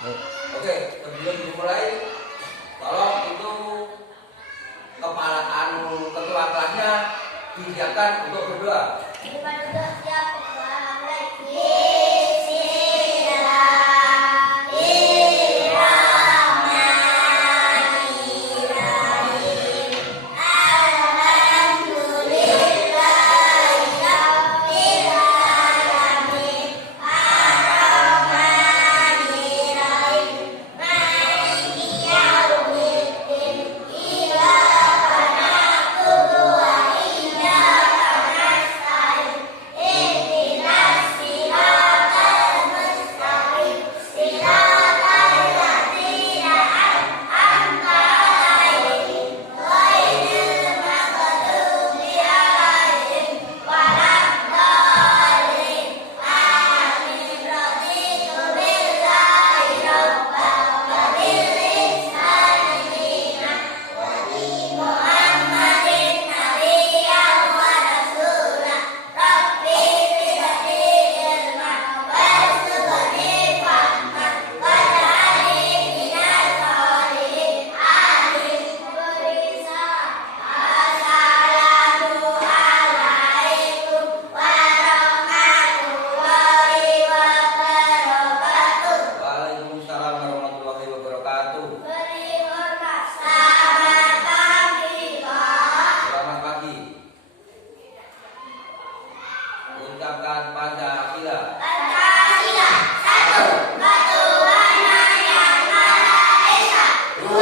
Oke, sebelum dimulai, tolong itu kepala ketua kelasnya disiapkan untuk berdoa. Ucapkan Pancasila. Pancasila. 1. Ketuhanan yang Maha Esa. 2.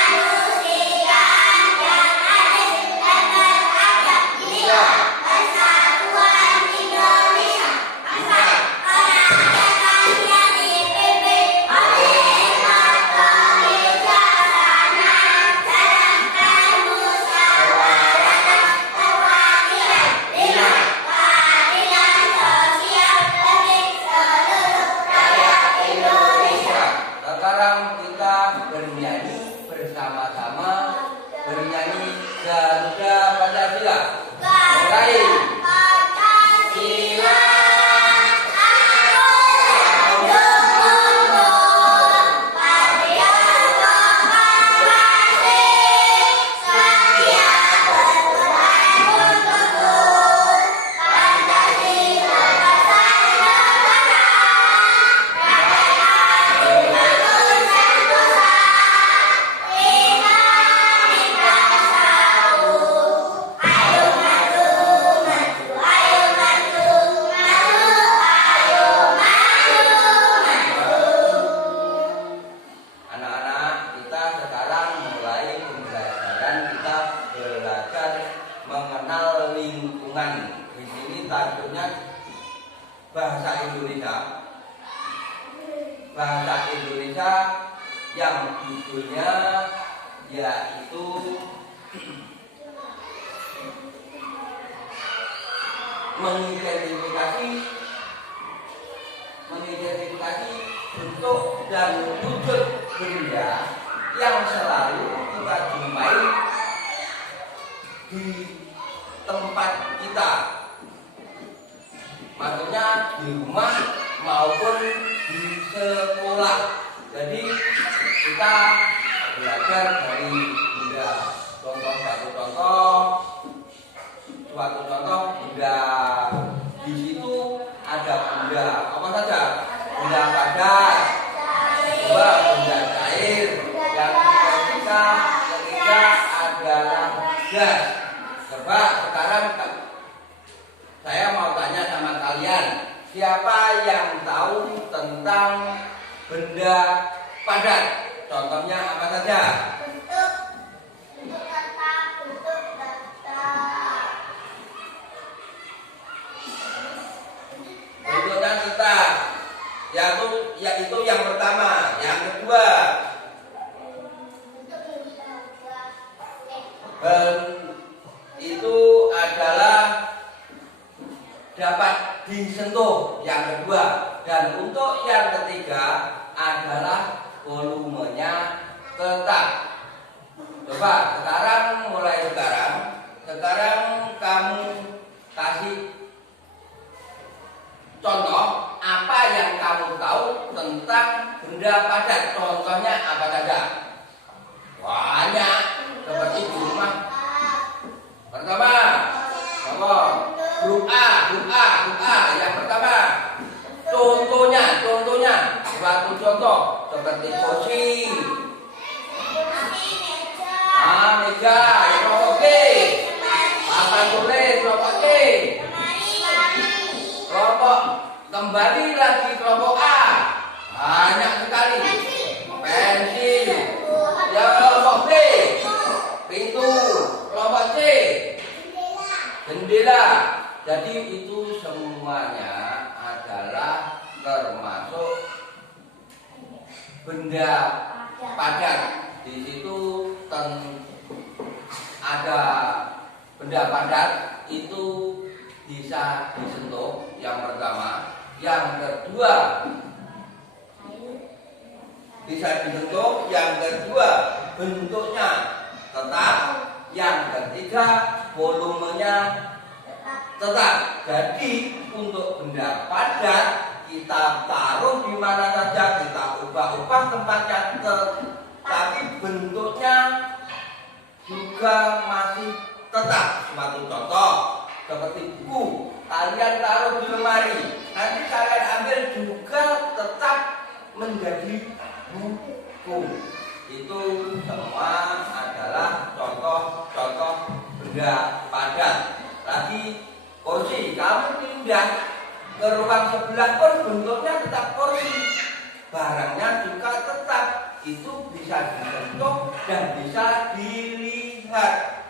Kemanusiaan yang adil dan beradab. 3. Persatuan Indonesia. 4. Kemerdekaan yang dipimpin oleh Mahatma Sana dalam permusyawaratan perwakilan. 5. Sekarang kita bernyanyi bersama-sama, bernyanyi Garuda Pancasila. Mulai. Pancasila. Mengenal lingkungan. Di sini tajuknya bahasa Indonesia. Bahasa Indonesia yang judulnya yaitu mengidentifikasi bentuk dan wujud benda yang selalu kita jumpai di tempat kita, maksudnya di rumah maupun di sekolah. Jadi kita belajar dari benda. Suatu contoh benda di situ ada benda apa saja? Benda padat, dua benda cair, yang ketiga adalah gas. Coba sekarang saya mau tanya sama kalian, siapa yang tahu tentang benda padat? Contohnya apa saja? Bentuk kotak, bentuk kotak. Bentuknya kotak. Yaitu yang pertama. Yang kedua, itu adalah dapat disentuh, yang kedua. Dan untuk yang ketiga adalah volumenya tetap. Coba sekarang kamu kasih contoh apa yang kamu tahu tentang benda padat. Contohnya apa saja? Banyak. Seperti di rumah. Pertama, grup A yang pertama. Contohnya, suatu contoh seperti kursi, meja, yang kelompok G, papan tulis kelompok G, kelompok kembali lagi kelompok A, banyak sekali, pensil, yang kelompok B, pintu, kelompok C, jendela. Jadi itu semuanya adalah termasuk benda padat. Di situ ada benda padat itu bisa disentuh, yang pertama. Yang kedua bisa disentuh, yang kedua bentuknya tetap, yang ketiga volumenya tetap. Jadi untuk benda padat kita taruh di mana saja, kita ubah-ubah tempatnya, tapi bentuknya juga masih tetap. Suatu contoh seperti buku, kalian taruh di lemari, nanti kalian ambil juga tetap menjadi buku. Itu semua adalah contoh-contoh benda padat. Lagi kursi, kamu pindah ke ruang sebelah pun bentuknya tetap kursi, barangnya juga tetap. Itu bisa disentuh dan bisa dilihat.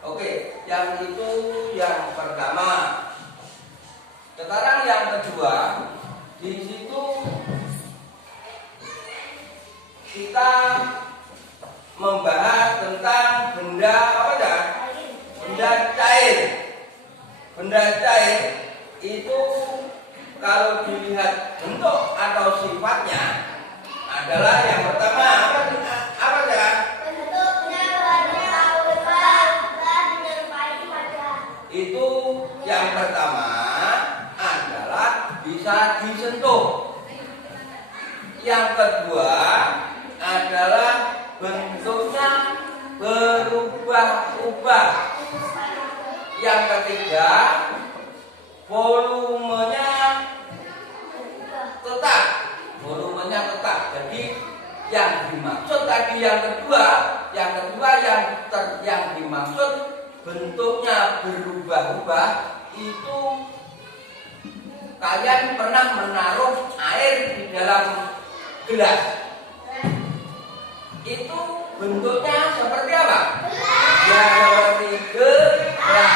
Oke, yang itu yang pertama. Sekarang yang kedua, di situ kita membahas tentang benda apa ya? Benda cair. Benda cair itu kalau dilihat bentuk atau sifatnya adalah yang pertama apa ya? Itu yang pertama adalah bisa disentuh. Yang kedua adalah bentuknya berubah-ubah. Yang ketiga volumenya tetap. Jadi yang dimaksud tadi yang kedua yang dimaksud bentuknya berubah-ubah itu kalian pernah menaruh air di dalam gelas. Itu bentuknya seperti apa? Ya seperti gelas.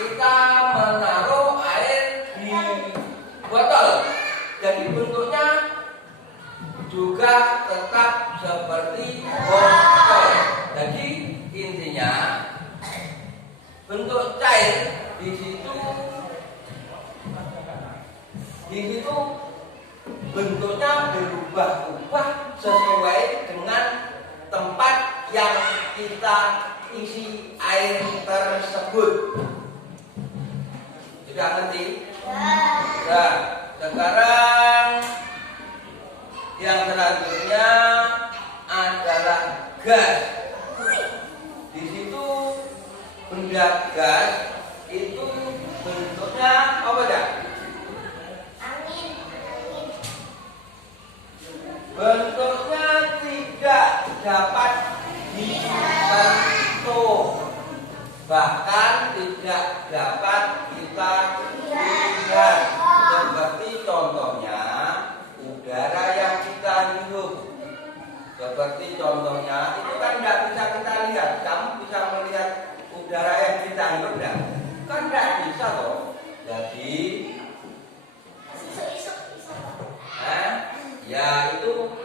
Kita menaruh air di botol. Jadi bentuknya juga tetap seperti botol. Jadi intinya bentuk cair di situ bentuknya berubah-ubah sesuai dengan tempat yang kita isi air tersebut. Sudah ngerti? Nah, sekarang yang selanjutnya adalah gas. Di situ benda gas itu bentuknya apa ya? Bentuknya tidak dapat disentuh, bahkan tidak dapat kita lihat. Seperti contohnya udara yang kita hirup. Seperti contohnya itu kan tidak bisa kita lihat. Kamu bisa melihat udara yang kita hirup enggak? Kan tidak bisa toh. Jadi ya itu.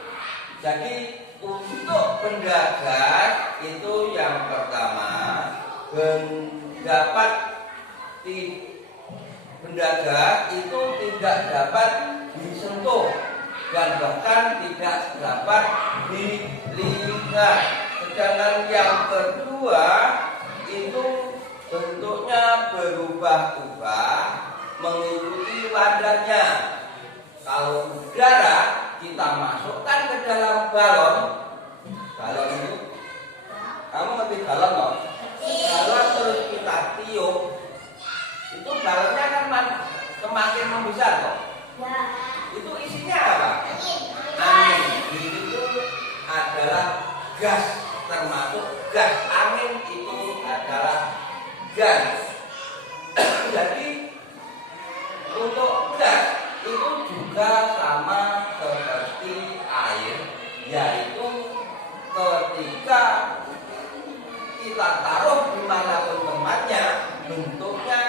Jadi untuk benda gas itu yang pertama benda gas itu tidak dapat disentuh dan bahkan tidak dapat dilihat. Sedangkan yang kedua itu bentuknya berubah-ubah mengikuti wadahnya. Kalau udara kita masukkan ke dalam balon. Balon itu, kamu ngerti balon nggak? Balon terus kita tiup, itu balonnya kan semakin membesar kok. Itu isinya apa? Angin. Itu adalah gas, termasuk gas. Angin itu adalah gas. Jadi untuk gas itu juga sama seperti air, yaitu ketika kita taruh dimanapun tempatnya, bentuknya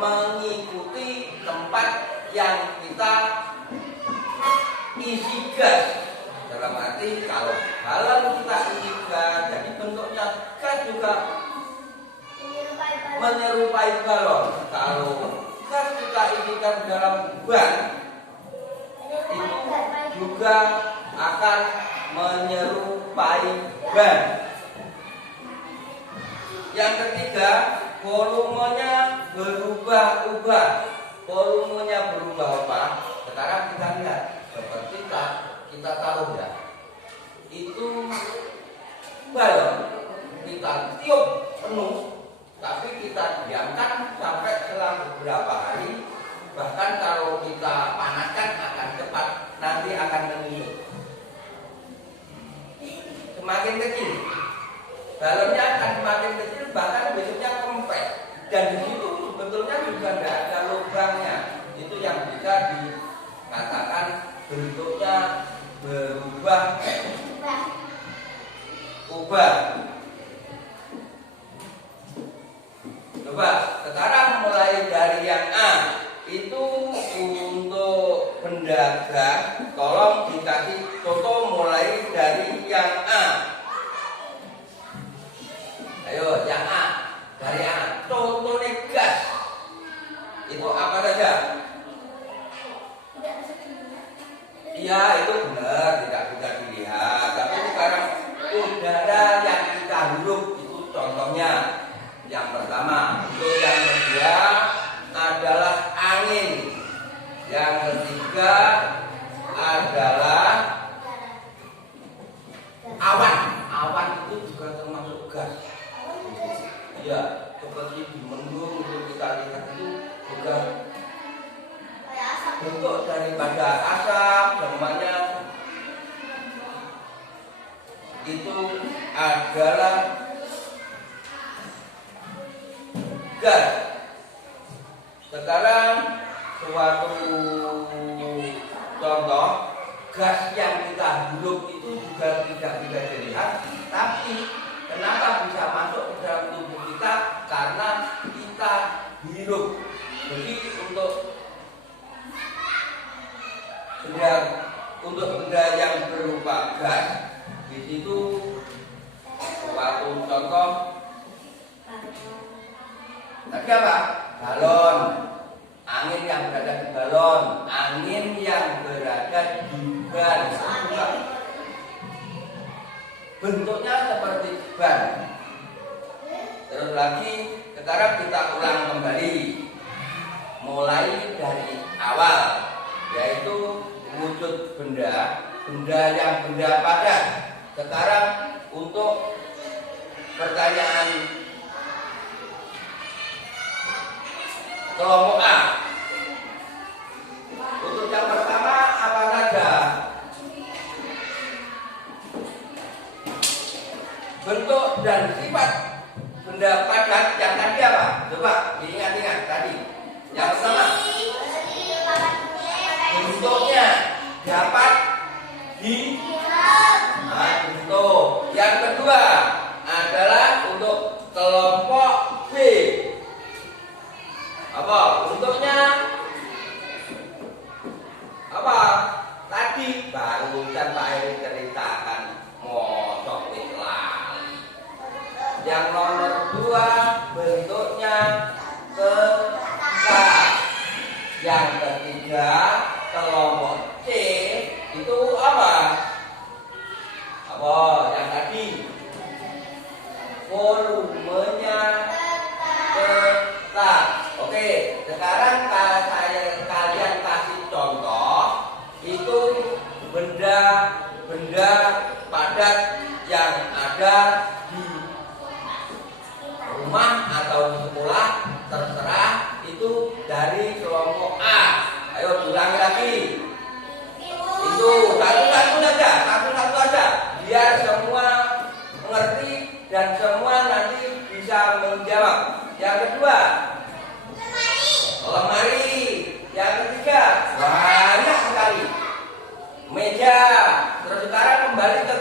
mengikuti tempat yang kita isi gas. Dalam arti kalau balon kita isi gas, jadi bentuknya gas juga menyerupai balon. Kalau gas kita isikan dalam ban, itu juga akan menyerupai ban. Yang ketiga, volumenya berubah-ubah. Volumenya berubah apa? Sekarang kita lihat, seperti kita taruh ya, itu balon kita tiup penuh, tapi kita diamkan sampai selang beberapa hari. Bahkan kalau kita panaskan akan cepat, nanti akan menyusut. Semakin kecil balonnya akan semakin kecil, bahkan besoknya kempes. Dan di situ sebetulnya juga tidak ada lubangnya. Itu yang bisa dikatakan bentuknya berubah. Coba sekarang mulai dari yang A. Itu untuk benda gas, tolong dikasih contoh mulai dari yang A. Ayo, yang A. Dari A. Contohnya gas. Itu apa saja? Iya, itu benar, tidak bisa dilihat. Tapi sekarang udara yang kita hirup itu contohnya. Yang pertama. Untuk yang kedua adalah angin. Yang ketiga adalah awan. Awan itu juga termasuk gas. Ya, seperti di mendung itu kita lihat itu juga bentuk daripada asap, semuanya itu adalah gas. Sekarang suatu contoh gas yang kita hirup itu juga tidak bisa dilihat, tapi kenapa bisa masuk ke dalam tubuh kita? Karena kita hirup. Jadi untuk benda yang berupa gas, di situ suatu contoh tadi apa? Balon. Angin yang berada di balon, angin yang berada di ban. Bentuknya seperti ban. Terus lagi, sekarang kita ulang kembali, mulai dari awal, yaitu wujud benda yang benda padat. Sekarang untuk pertanyaan kelompok A. Untuk yang pertama apa saja? Bentuk dan sifat benda padat yang tadi apa? Coba diingat-ingat tadi. Yang pertama, bentuknya dapat bentuk. Yang kedua adalah untuk kelompok B. Apa? Bentuknya apa? Tadi barusan Pak Heri ceritakan mosok lali. Yang nomor 2 bentuknya tegak. Yang ketiga kelompok C itu apa? Apa? Yang tadi benda-benda padat yang ada di rumah atau di sekolah, terserah itu dari kelompok A. Ayo ulangi lagi. Itu satu-satu aja, biar semua mengerti dan semua nanti bisa menjawab. Yang kedua, lemari. Yang ketiga, banyak sekali meja. Terus sekarang kembali ke